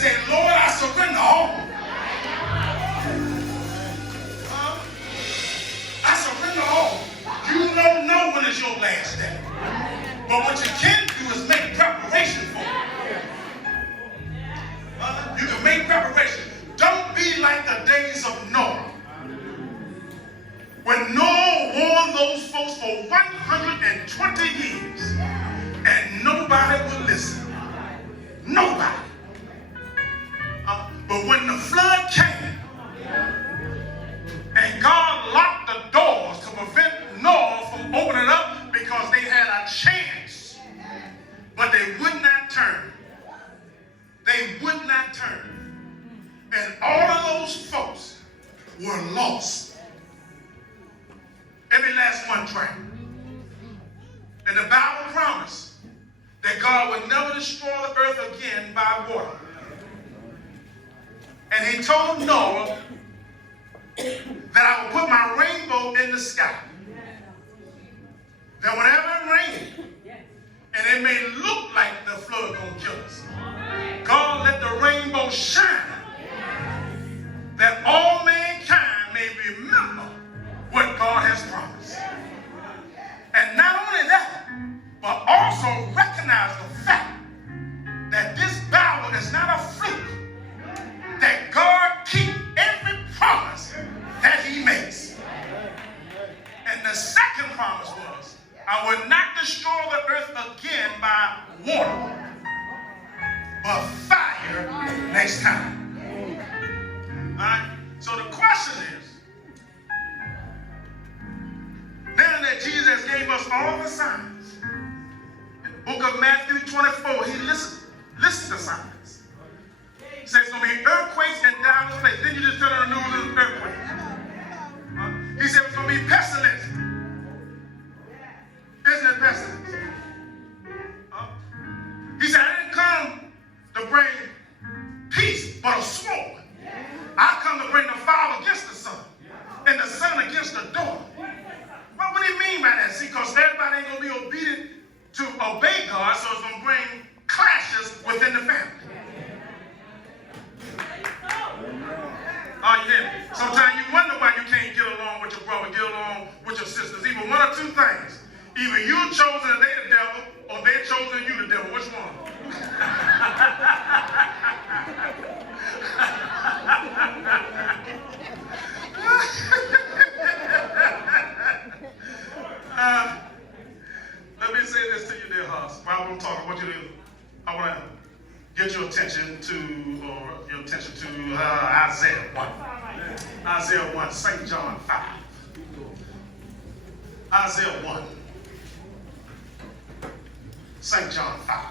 say, Lord, I surrender all. I surrender all. You don't know when is your last day. But what you can do is make preparation for it. You can make preparation. Don't be like the days of Noah. When Noah warned those folks for 120 years and nobody would listen. Nobody. But when the flood came and God locked the doors to prevent Noah from opening up because they had a chance, but they would not turn. They would not turn. And all of those folks were lost. Every last one drowned. And the Bible promised that God would never destroy the earth again by water. And he told Noah that I would put my rainbow in the sky. That whenever it rained, and it may look like the flood gonna kill us, God let the rainbow shine, that all mankind may remember what God has promised. And not only that, but also recognize the fact that this Bible is not a fluke, that God keeps every promise that he makes. And the second promise was, I will not destroy the earth again by water, but fire next time. All right? So the question is, now that Jesus gave us all the signs, in the book of Matthew 24, he lists the signs. He says it's going to be earthquakes in diverse places. Then you just turn on the news and earthquakes. He said it's going to be pestilence. Isn't it pestilence? He said, I didn't come to bring peace, but a sword. I come to bring the father against the son, and the son against the daughter. Well, what do you mean by that? See, because everybody ain't going to be obedient to obey God, so it's going to bring clashes within the family. Oh, yeah. Sometimes you wonder why you can't get along with your brother, get along with your sisters. Either one or two things. Either you chosen and they the devil, or they chosen you the devil. Which one? Let me say this to you, dear hearts. While I'm talking, I want to get your attention to Isaiah 1. Isaiah 1, St. John 5. Isaiah 1. St. John 5.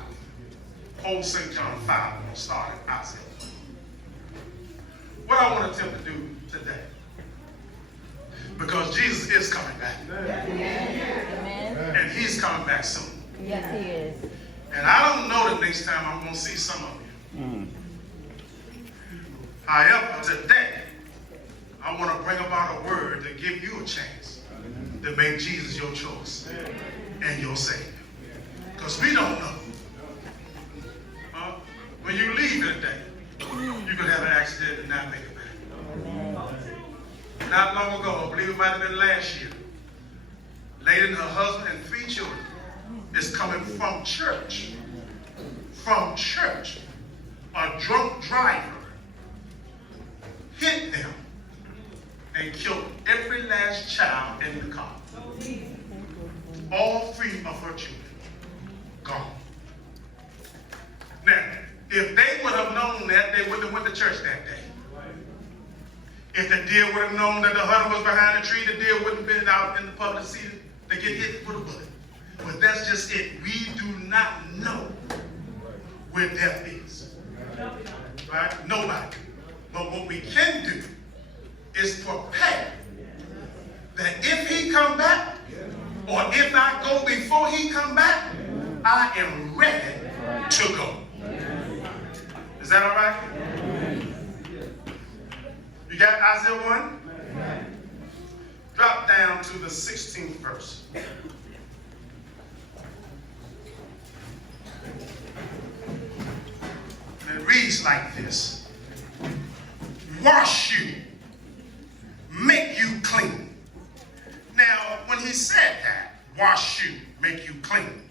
Whole St. John 5. I'm going to start at Isaiah 1. What I want to attempt to do today, because Jesus is coming back. Amen. And he's coming back soon. Yes, he is. And I don't know the next time I'm going to see some of you. However, today, I want to bring about a word to give you a chance to make Jesus your choice and your Savior. Because we don't know. When you leave today, you could have an accident and not make it back. Not long ago, I believe it might have been last year, a lady and her husband and 3 children is coming from church. From church, a drunk driver hit them and killed every last child in the car. All 3 of her children gone. Now, if they would have known that, they wouldn't have went to church that day. If the deer would have known that the hunter was behind the tree, the deer wouldn't have been out in the public to see it, to get hit with a bullet. But that's just it. We do not know where death is. Right? Nobody. But what we can do is prepare that if he come back, or if I go before he come back, I am ready to go. Is that all right? You got Isaiah 1? Drop down to the 16th verse. And reads like this: wash you, make you clean. Now, when he said that, wash you, make you clean,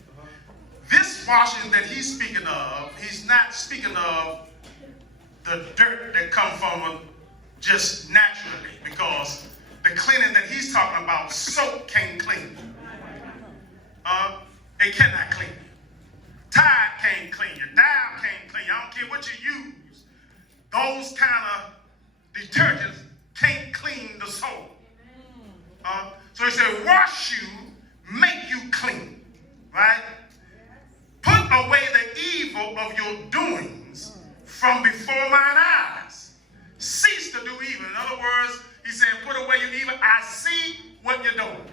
this washing that he's speaking of, he's not speaking of the dirt that comes from just naturally, because the cleaning that he's talking about, soap can't clean. It cannot clean you. Tide can't clean you. Dial can't clean you. I don't care what you use. Those kind of detergents can't clean the soul. So he said, wash you, make you clean. Right? Put away the evil of your doings from before mine eyes. Cease to do evil. In other words, he said, put away your evil. I see what you're doing.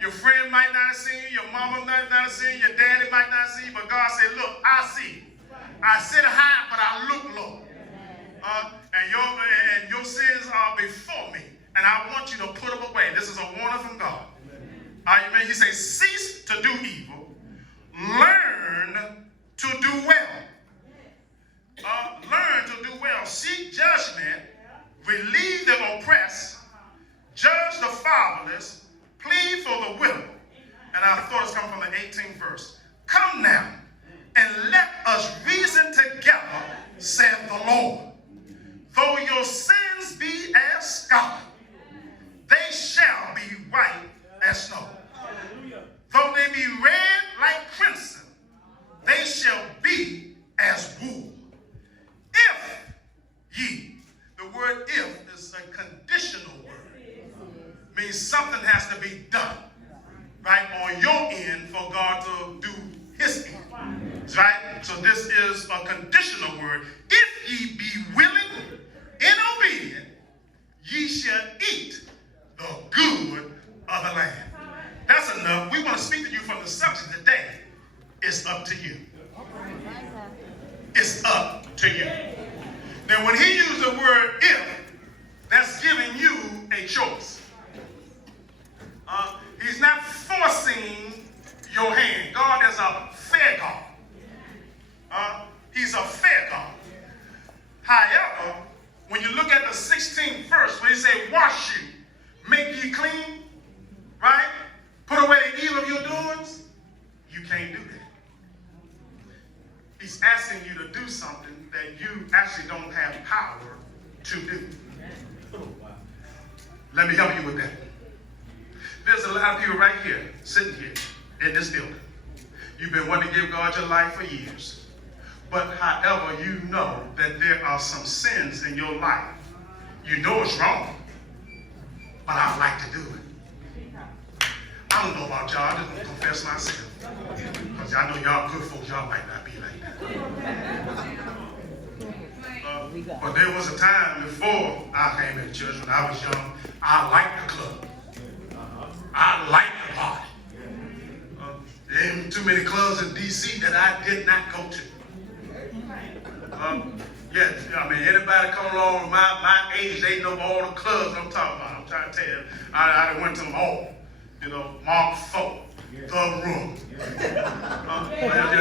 Your friend might not see you, your mama might not see you, your daddy might not see you, but God said, look, I see you. I sit high, but I look low. And your sins are before me, and I want you to put them away. This is a warning from God. Amen. He says, cease to do evil. Learn to do well. Learn to do well. Seek judgment. Relieve the oppressed. Judge the fatherless. Plead for the widow. And our thought is coming from the 18th verse. Come now, and let us reason together, saith the Lord. Though your sins be as scarlet, they shall be white as snow. Though they be red like crimson, they shall be as wool. If ye, the word if is a conditional word. Means something has to be done, right, on your end for God to do his end, right? So this is a conditional word. If ye be willing and obedient, ye shall eat the good of the land. That's enough. We want to speak to you from the subject today. It's up to you. It's up to you. Now, when he used the word if, that's giving you a choice. He's not forcing your hand. God is a fair God. He's a fair God. However, when you look at the 16th verse, when he says, wash you, make you clean, right? Put away the evil of your doings, you can't do that. He's asking you to do something that you actually don't have power to do. Let me help you with that. There's a lot of people right here, sitting here in this building. You've been wanting to give God your life for years. But however, you know that there are some sins in your life. You know it's wrong, but I like to do it. I don't know about y'all, I just want to confess myself. Because I know y'all good folks, y'all might not be like that. But there was a time before I came into church, when I was young, I liked the club. I like the party. There ain't too many clubs in D.C. that I did not go to. Yes, I mean, anybody come along my age, they know all the clubs I'm talking about. I'm trying to tell you, I went to them all. You know, Mark 4, The Room.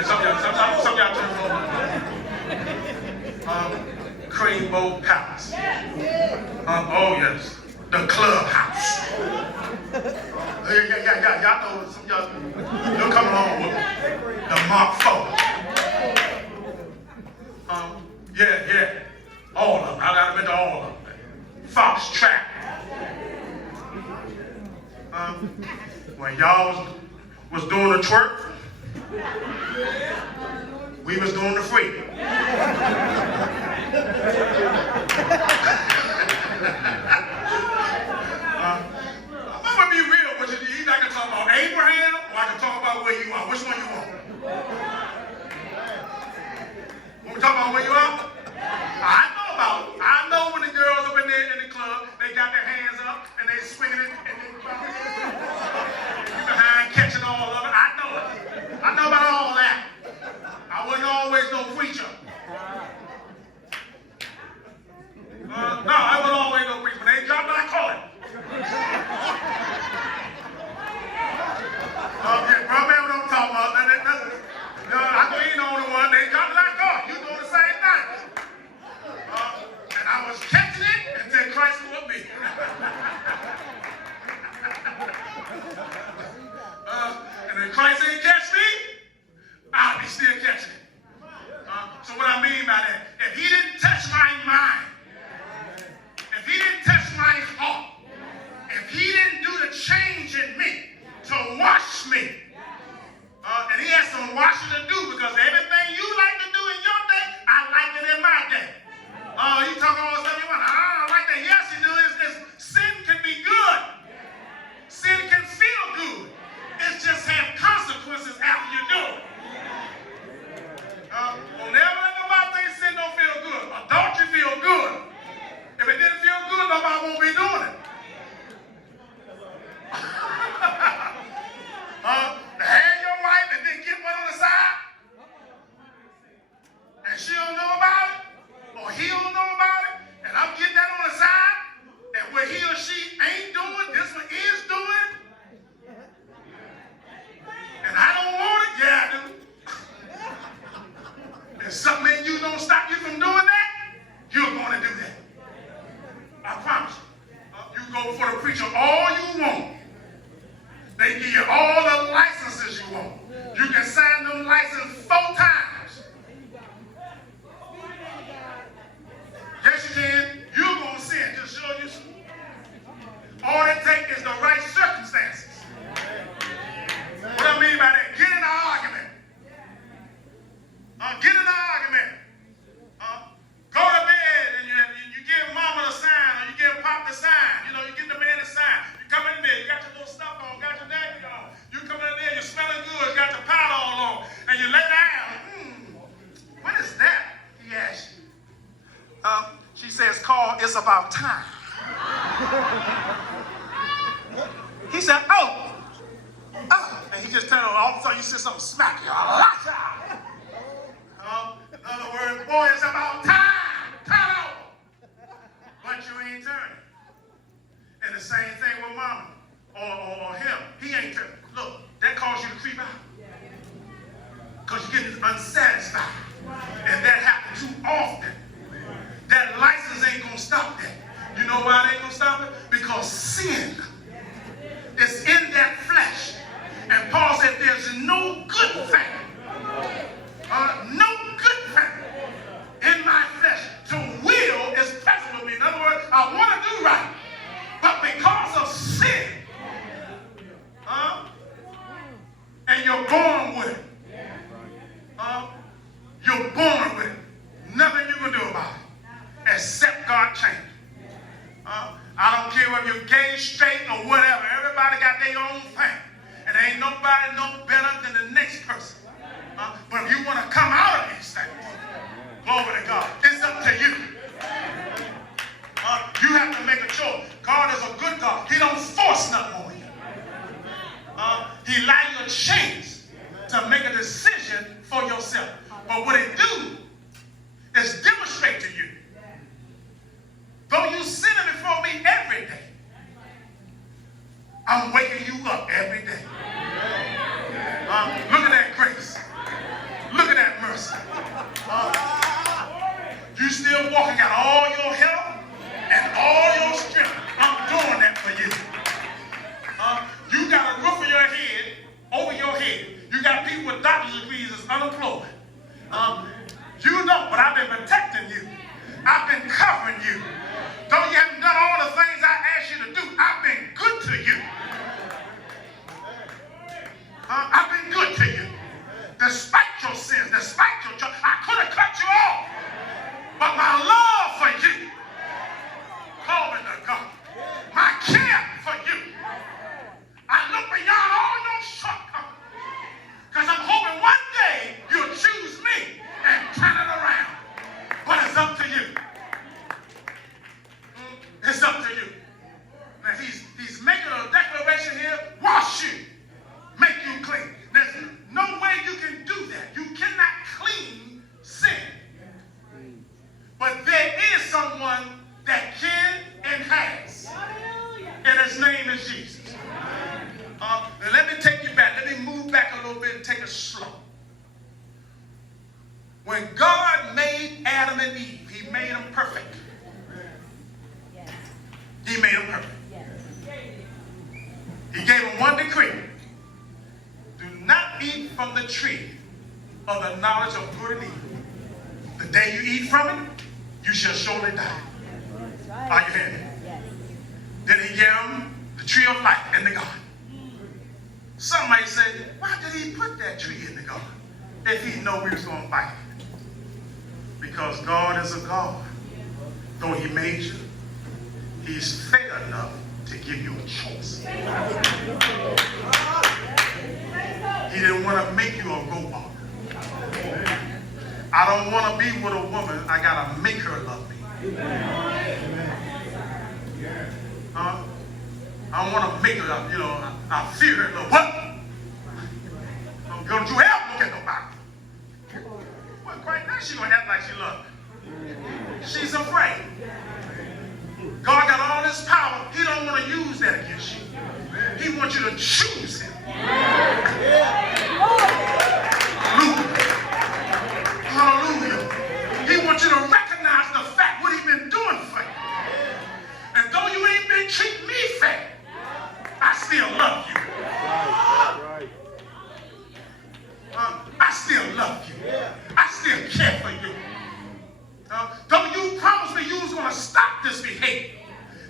Some of y'all turn over. Creambow Palace. Oh, yes. The Clubhouse. Y'all know some of y'all don't come along with me. The Mark 4. Yeah. All of them. I got them into all of them. Fox Track. When y'all was doing the twerk, we was doing the freak. I'm gonna be real with you. You're not gonna talk about Abraham, or I can talk about where you are. Which one you want? Want me to talk about where you are? I know when the girls up in there in the club, they got their hands up and they swinging it and they you behind catching all of it. I know it. I know about all that. I wasn't always no preacher. says, Carl, it's about time. He said, oh. And he just turned on. All of a sudden, you see something smack you. In other words, boy, it's about time. Time out. But you ain't turning. And the same thing with mama or him. He ain't turning. Look, that caused you to creep out. Because you're getting unsatisfied. And that happens too often. That license ain't going to stop that. You know why it ain't going to stop it? Because sin is in that flesh. And Paul said there's no good thing. No good thing in my flesh. To will is present with me. In other words, I want to do right. But because of sin, and you're born with it. You're born with it. Nothing you can do about it. Except God change. I don't care whether you're gay, straight, or whatever. Everybody got their own thing. And ain't nobody no better than the next person. But if you want to come out of these things, glory to God, it's up to you. You have to make a choice. God is a good God. He don't force nothing on you. He allows you a chance to make a decision for yourself. But what it do is demonstrate to you. Though you sinning before me every day, I'm waking you up every day. Look at that grace. Look at that mercy. You still walking, got all your health and all your strength. I'm doing that for you. You got a roof over your head, You got people with doctor's degrees that's unemployed. You know, but I've been protecting you. I've been covering you. Though you haven't done all the things I asked you to do, I've been good to you. I've been good to you. Despite your sins, despite your choice, I could have cut you off. But my love for you, glory to God, my care for you, I look beyond all your shortcomings. Because I'm hoping one day you'll choose me and turn it around. But it's up to you. It's up to you. Now he's making a declaration here, wash you, make you clean. There's no way you can do that. You cannot clean sin. But there is someone that can and has. And his name is Jesus. Now let me take you back. Let me move back a little bit and take it slow. When God made Adam and Eve, he made them perfect. He made them perfect. He gave them one decree. Do not eat from the tree of the knowledge of good and evil. The day you eat from it, you shall surely die. Are you hearing me? Then he gave them the tree of life in the garden. Somebody said, why did he put that tree in the garden if he knew we was going to bite it? Because God is a God. Though he made you, he's fair enough to give you a choice. He didn't want to make you a robot. I don't want to be with a woman. I got to make her love me. I want to make her, I fear her. What? Don't you ever look at nobody. Well, quite now she's going to act like she loves me. She's afraid. God got all this power. He don't want to use that against you. He wants you to choose him. Hallelujah. He wants you to recognize the fact what he's been doing for you. And though you ain't been treating me fair, I still love you. I still love you. I still care for you. Though you promised me you was going to stop this behavior,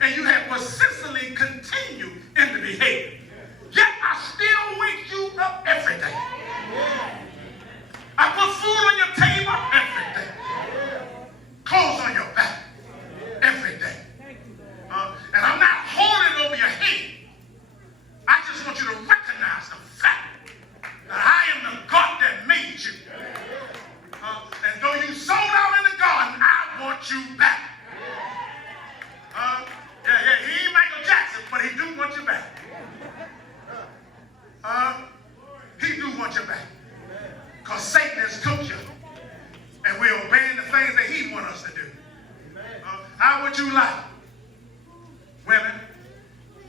and you have persistently continued in the behavior, yet I still wake you up every day. I put food on your table every day. Clothes on your back every day. And I'm not holding it over your head. I just want you to recognize the fact that I am the God that made you. And though you sold out in the garden, I want you back. us to do. How would you like, women,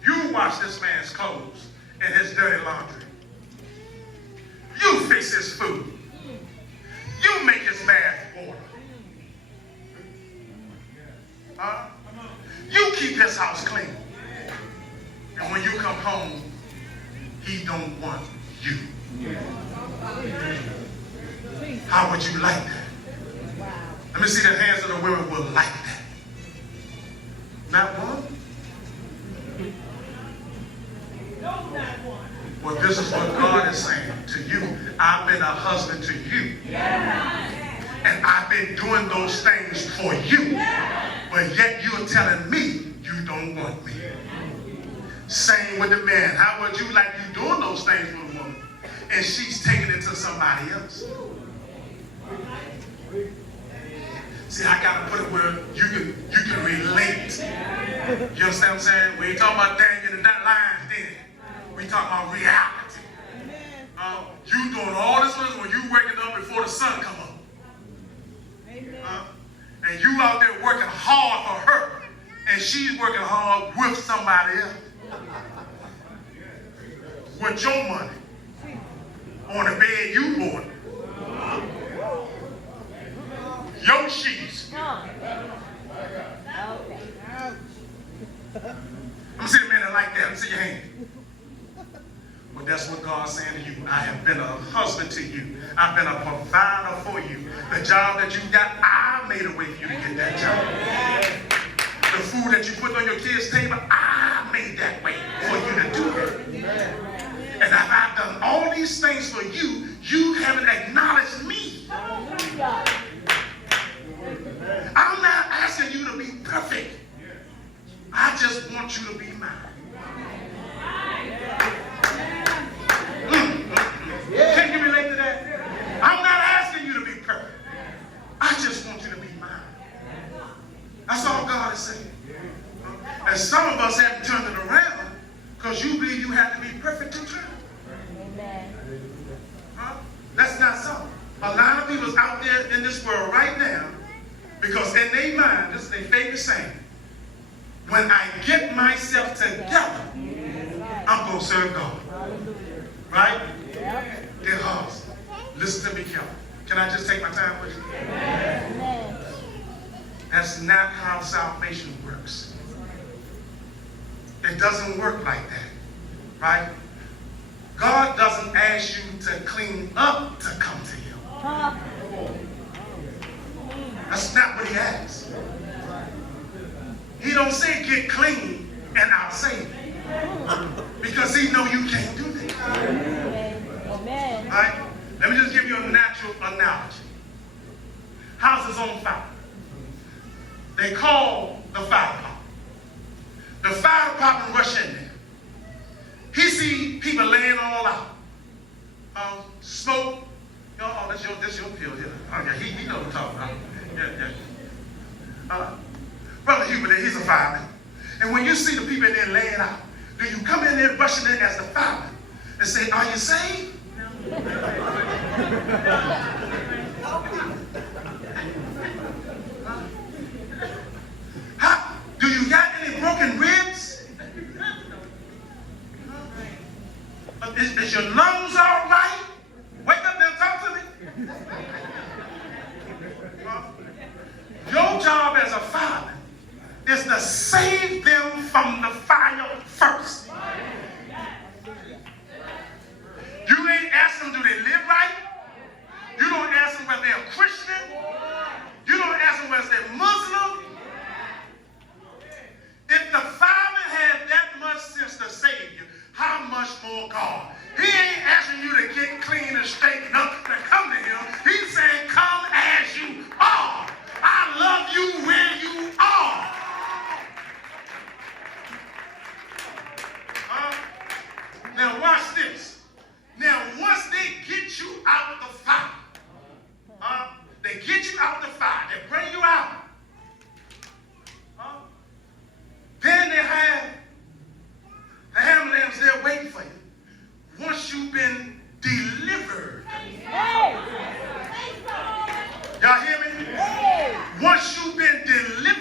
you wash this man's clothes and his dirty laundry. You fix his food. You make his bath water. You keep his house clean. And when you come home, he don't want you. How would you like that? Let me see the hands of the women will like that. Not one? No, not one. Well, this is what God is saying to you. I've been a husband to you. And I've been doing those things for you. But yet you're telling me you don't want me. Same with the man. How would you like you doing those things with a woman and she's taking it to somebody else? See, I gotta put it where you can relate. You understand what I'm saying? We ain't talking about dangling in that line then. We talking about reality. You doing all this when you waking up before the sun come up. And you out there working hard for her, and she's working hard with somebody else. With your money. On the bed you bought. Your sheets. Let me see the man that like that. Let me see your hand. Well, that's what God's saying to you. I have been a husband to you. I've been a provider for you. The job that you got, I made a way for you to get that job. The food that you put on your kids' table, I made that way for you to do it. And if I've done all these things for you, you haven't acknowledged me. I'm not asking you to be perfect. I just want you to be mine. Can you relate to that? I'm not asking you to be perfect. I just want you to be mine. That's all God is saying. And some of us have turned it around because you believe you have to be perfect to turn. That's not so. A lot of people out there in this world right now, because in their mind, this is their favorite saying, when I get myself together, I'm going to serve God. Right? Dear hearts, listen to me carefully. Can I just take my time with you? That's not how salvation works. It doesn't work like that. Right? God doesn't ask you to clean up to come to Him. That's not what He asks. He don't say get clean and I'll save you. Because He know you can't do that. Amen. Right? Let me just give you a natural analogy. House is on fire. They call the fire department. The fire department rush in there. He see people laying all out. Smoke. Oh, that's your pill here. Okay, he knows what I'm talking about. Yeah. Brother Hubert, he's a fireman. And when you see the people in there laying out, do you come in there rushing in as the fireman and say, are you saved? Do you got any broken ribs? Is your lungs all right? Wake up and talk to me. Your job as a fireman is to save them from the fire first. You ain't ask them, do they live right? You don't ask them whether they're a Christian. You don't ask them whether they're Muslim. If the Father had that much sense to save you, how much more God? He ain't asking you to get clean and straighten up to come to Him. He's saying, come as you are. I love you where you are.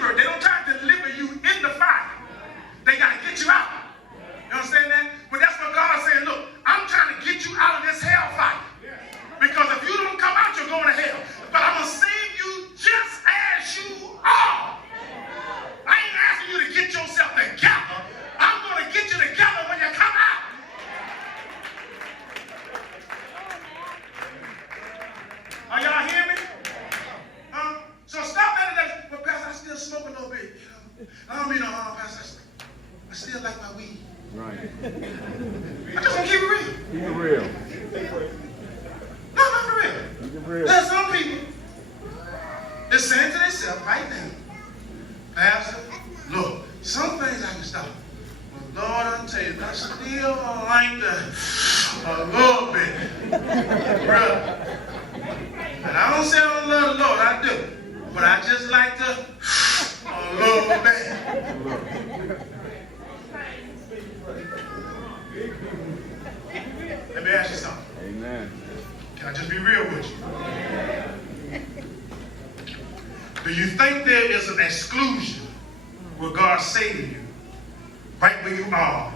deliverer. They don't try to deliver you in the fire. They got to get you out. You understand that? But that's what God is saying. Look, I'm trying to get you out of this hellfire. Because if you don't come out, you're going to hell. But I'm going to save you just as you are. I ain't asking you to get yourself together. I'm going to get you together when you come out. Are y'all hearing me? So stop that today. But Pastor, I still smoke a little bit. I don't mean no harm, Pastor. I still like my weed. Right. I just want to keep it real. Keep it real. No, not for real. Keep it real. There's some people that's saying to themselves right now, Pastor, look, some things I can stop. But Lord, I'll tell you, I still like a little bit. Brother. And I don't say I don't love the Lord, I do. But I just like a little bit. Let me ask you something. Amen. Can I just be real with you? Do you think there is an exclusion where God saving you right where you are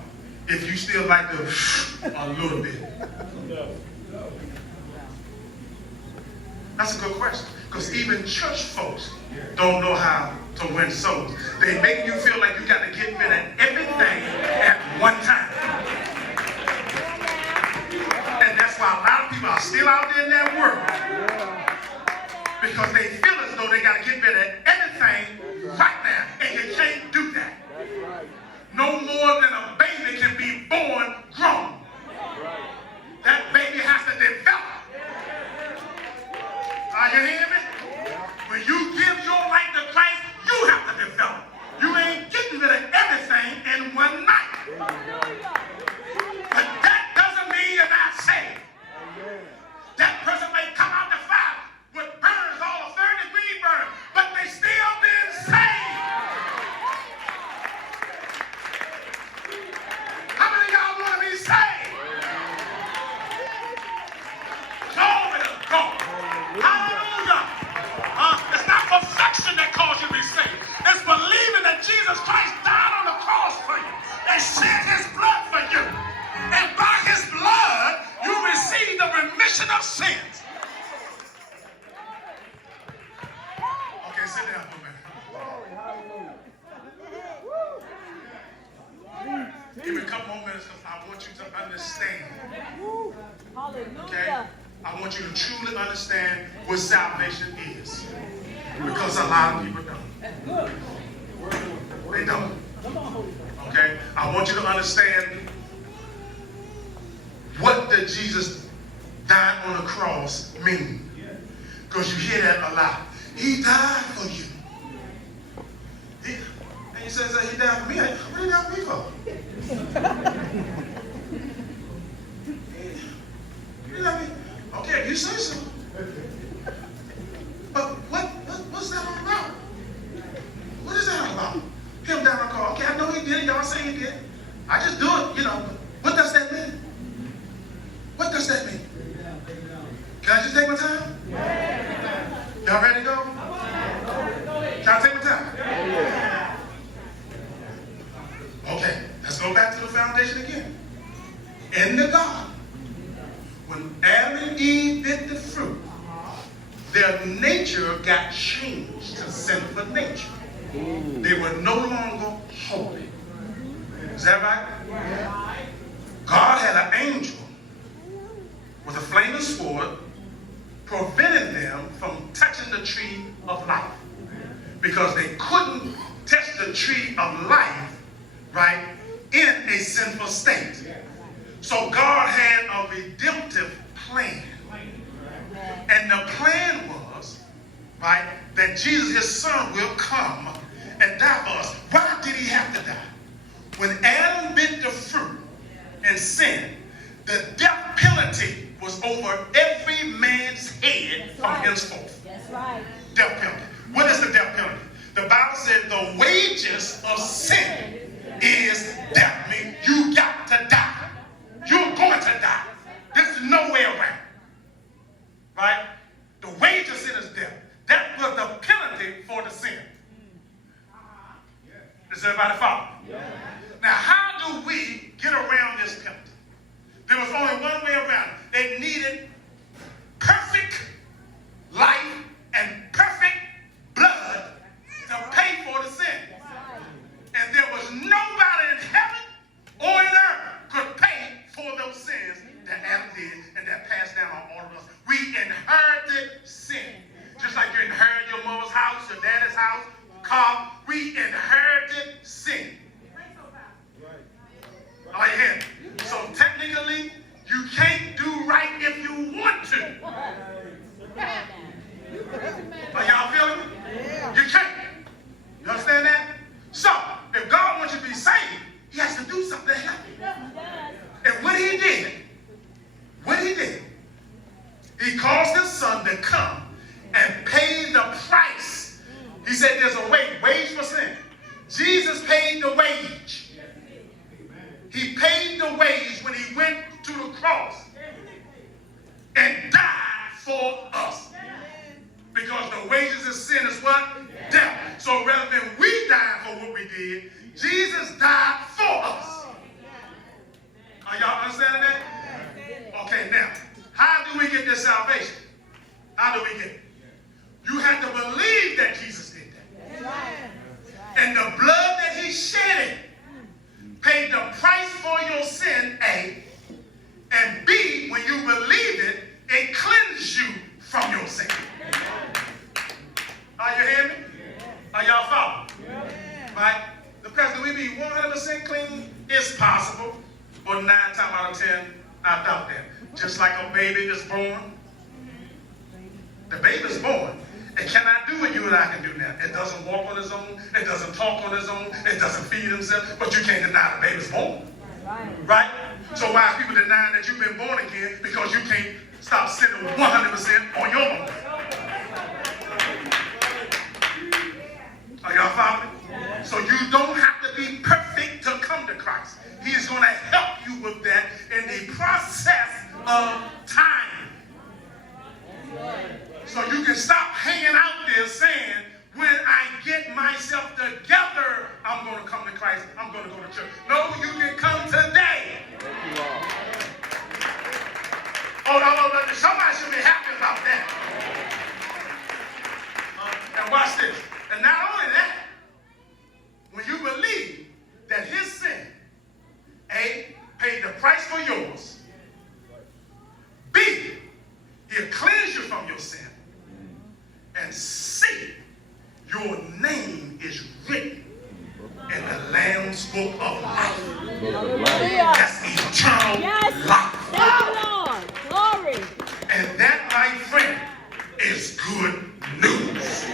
if you still like a little bit? That's a good question. Because even church folks don't know how to win souls. They make you feel like you got to get rid of everything at one time. And that's why a lot of people are still out there in that world. Because they feel as though they got to get rid of everything right now. And you can't do that. No more than a baby can be born grown. That baby has to develop. Are you hearing me? When you give your life to Christ, you have to develop. You ain't getting rid of everything in one night. But that doesn't mean you're not saved. That person may come out the fire with burns, all 30-degree burns, but they still been saved. How many of y'all want to be saved? Glory to God. Hallelujah. It's not perfection that caused you to be saved. It's believing that Jesus Christ died on the cross for you and shed his blood for you. And by his blood, you receive the remission of sins. Okay, sit down for a minute. Give me a couple more minutes because I want you to understand. Okay? I want you to truly understand what salvation is. Because a lot of people don't. They don't. Okay? I want you to understand what did Jesus die on the cross mean. Because you hear that a lot. He died for you. And he says that he died for me. What did he die for me for? He died for me. Okay, you say so. But what's that all about? What is that all about? Him down on the car. Okay, I know he did it. Y'all say he did. I just do it, you know. What does that mean? What does that mean? Can I just take my time? Y'all ready to go? Can I take my time? Okay, let's go back to the foundation again. In the garden, when Adam and Eve bit the fruit, their nature got changed to sinful nature. They were no longer holy. Is that right? God had an angel with a flaming sword preventing them from touching the tree of life. Because they couldn't touch the tree of life, right, in a sinful state. So God had a redemptive plan. And the plan was, right, that Jesus, his son, will come and die for us. Why did he have to die? When Adam bit the fruit and sinned, the death penalty was over every man's head from henceforth. That's right. Death penalty. What is the death penalty? The Bible said the wages of sin is death. I mean, you got to die. You're going to die. There's no way around. Right? The wage of sin is death. That was the penalty for the sin. Does everybody follow? Yeah. Now, how do we get around this penalty? There was only one way around it. They needed perfect life and perfect blood to pay for the sin. And there was nobody in heaven or in earth could pay for those sins that Adam did and that passed down on all of us. We inherited sin. Just like you inherited your mother's house, your daddy's house, car, we inherited sin. Are you hearing me? So technically, you can't do right if you want to. Are y'all feeling me? You can't. You understand that? So, if God wants you to be saved, he has to do something to help you. And what he did, he caused his son to come and pay the price. He said there's a wage for sin. Jesus paid the wage. He paid the wage when he went to the cross and died for us. Because the wages of sin is what? Death. So rather than we die for what we did, Jesus died for us. Are y'all understanding that? Okay, now, how do we get this salvation? How do we get it? You have to believe that Jesus did that. And the blood that he shed paid the price for your sin, A. And B, when you believe it, it cleanses you from your sin. Are you hearing me? Are y'all following? Right? The question, we be 100% clean? It's possible. But 9 times out of 10, I doubt that. Just like a baby is born. The baby is born. It cannot do what you and I can do now. It doesn't walk on its own. It doesn't talk on its own. It doesn't feed itself. But you can't deny the baby's born. Right? So why are people denying that you've been born again? Because you can't stop sinning 100% on your own. Are y'all following? So you don't have to be perfect to come to Christ. He's going to help you with that in the process of time. So you can stop hanging out there saying, when I get myself together, I'm going to come to Christ. I'm going to go to church. No, you can come today. Oh, no. Somebody should be happy about that. And watch this. And not only that, when you believe that his sin, A, paid the price for yours, B, he'll cleanse you from your sin, and C, your name is written in the Lamb's book of life. That's eternal life. Thank you, Lord. Glory. And that, my friend, is good news.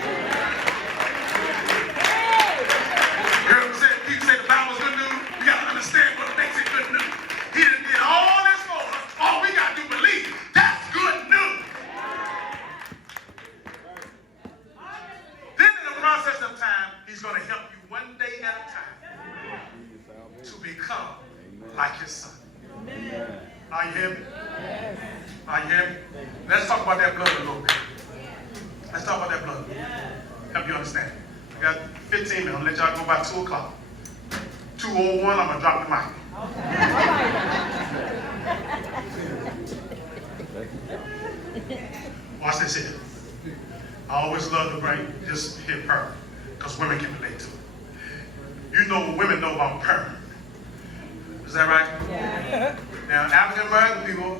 You heard what I'm saying? People say the Bible's good news. You got to understand what makes it good news. He done did all this for us. All we got to do is believe. That's good news. Then in the process of time, he's going to help you one day at a time to become like his son. Are you hearing me? Are you hearing me? Let's talk about that blood a little bit. Let's talk about that blood. Help you understand. I got 15 minutes. I'm going to let y'all go by 2 o'clock. 2:01, I'm going to drop the mic. Watch this here. I always love to bring this here perm, because women can relate to it. You know, women know about perm. Is that right? Yeah. Now, African American people,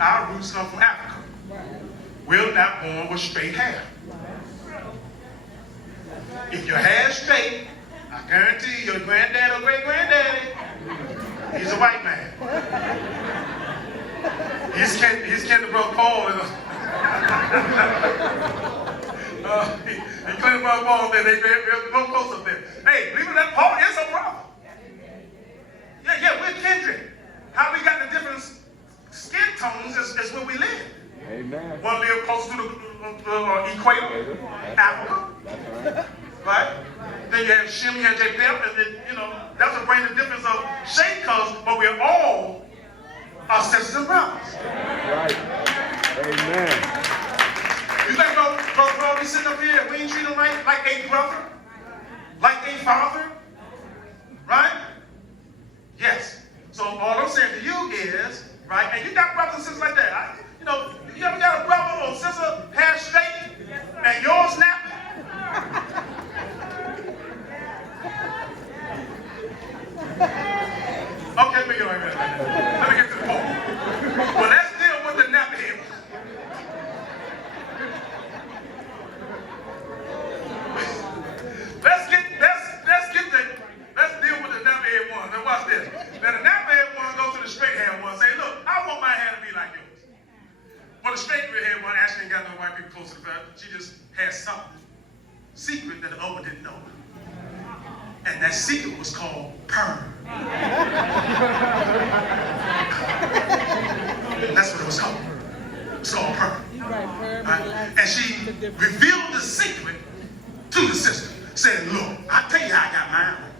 our roots come from Africa. We're not born with straight hair. If your hair's straight, I guarantee your granddad or great-granddaddy, he's a white man. He's kin to Brother Paul. He claimed to Brother Paul that they go close up there. Hey, believe it or not, Paul is a brother. Yeah, we're kindred. How we got the different skin tones is where we live. Amen. One live close to the equator, Africa. Right? Then you have Shimmy and J. Pep, and then, that's what brings the difference of shape colors, but we're all our sisters and brothers. Right. Amen. You think Brother be sitting up here, we ain't treat him like a brother, like a father, that secret was called perm. That's what it was called. It's called perm. Right? And she revealed the secret to the sister. Said, look, I'll tell you how I got mine like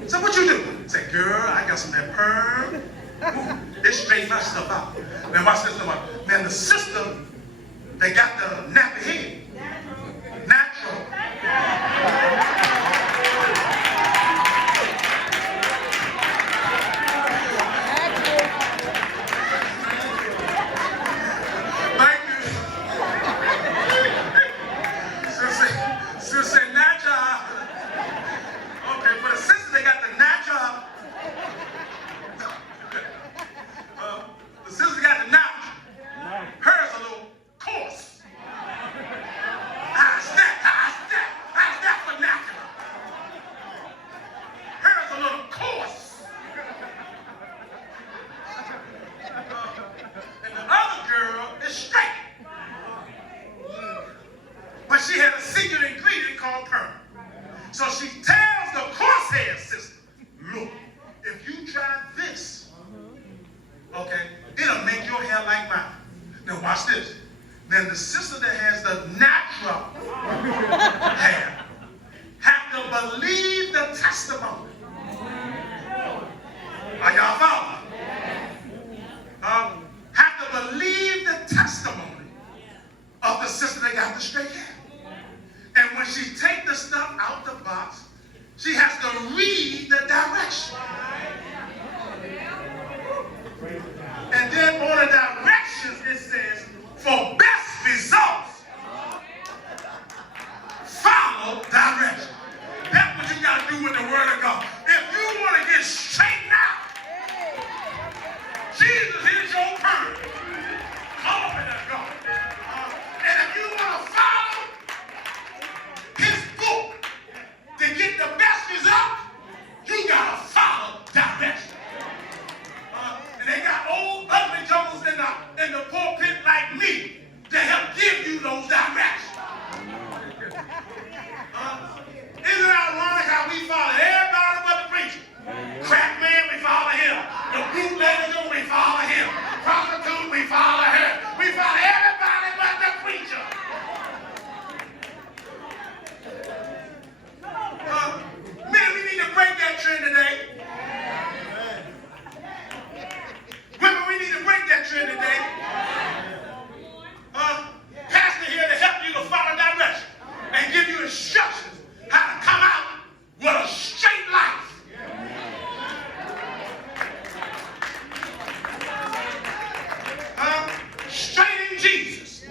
this. So what you do? Say, girl, I got some of that perm. Ooh, it straightened my stuff out. Now watch this. Now the sister, they got the nappy head. Natural. She had a secret ingredient called perm. So she tells the crosshair sister, look, if you try this, okay, it'll make your hair like mine. Now watch this. Then the sister that has the natural hair have to believe the testimony. Are y'all following? Have to believe the testimony of the sister that got the straight hair. And when she takes the stuff out the box, she has to read the direction. And then on the directions it says, for best results, follow direction. That's what you got to do with the word of God. If you want to get straightened out, Jesus is your perm. Glory to God. And if you want to follow his book to get the best result, you got to follow direction. And they got old ugly jokers in the pulpit like me to help give you those directions. Isn't it ironic how we follow everybody but the preacher? Crack man, we follow him. The bootlegger, we follow him. Prostitute, we follow her. We follow everybody but the preacher. Men, we need to break that trend today. Women, we need to break that trend today. Pastor here to help you to follow direction and give you instructions how to come out with a straight life. Straight in Jesus.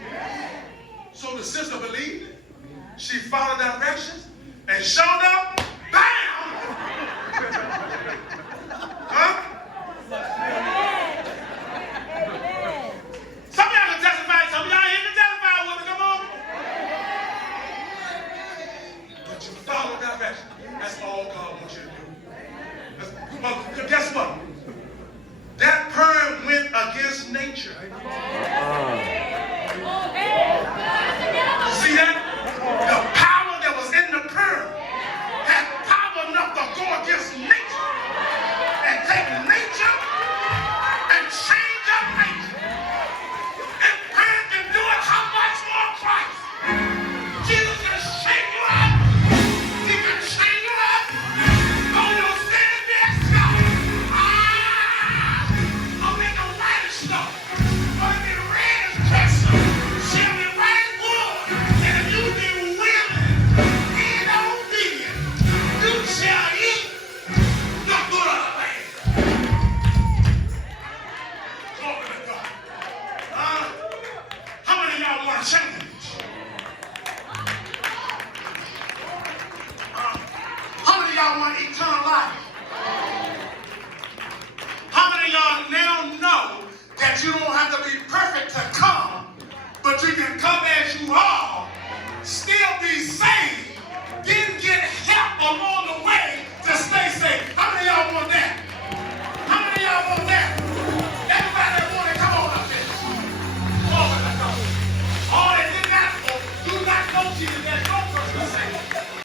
So the sister believed it. She followed directions and showed up. Bam! Some of y'all can testify. Some of y'all here can testify with me. Come on. But you follow direction. That's all God wants you to do. But guess what? That perm went against nature. See that? The power that was in the perm had power enough to go against nature and take nature and change up nature. If perm can do it, how much more Christ? Jesus can shake you up. He can change you up. On your sin, yes, God. I'll make a white as snow. I'll make it red as crystal. She'll be white as wool. And if you be willing and obedient, you shall eat the good of the land. Glory to God. How many of y'all want to change? How many of y'all want eternal life? How many of y'all now know that you don't have to be perfect?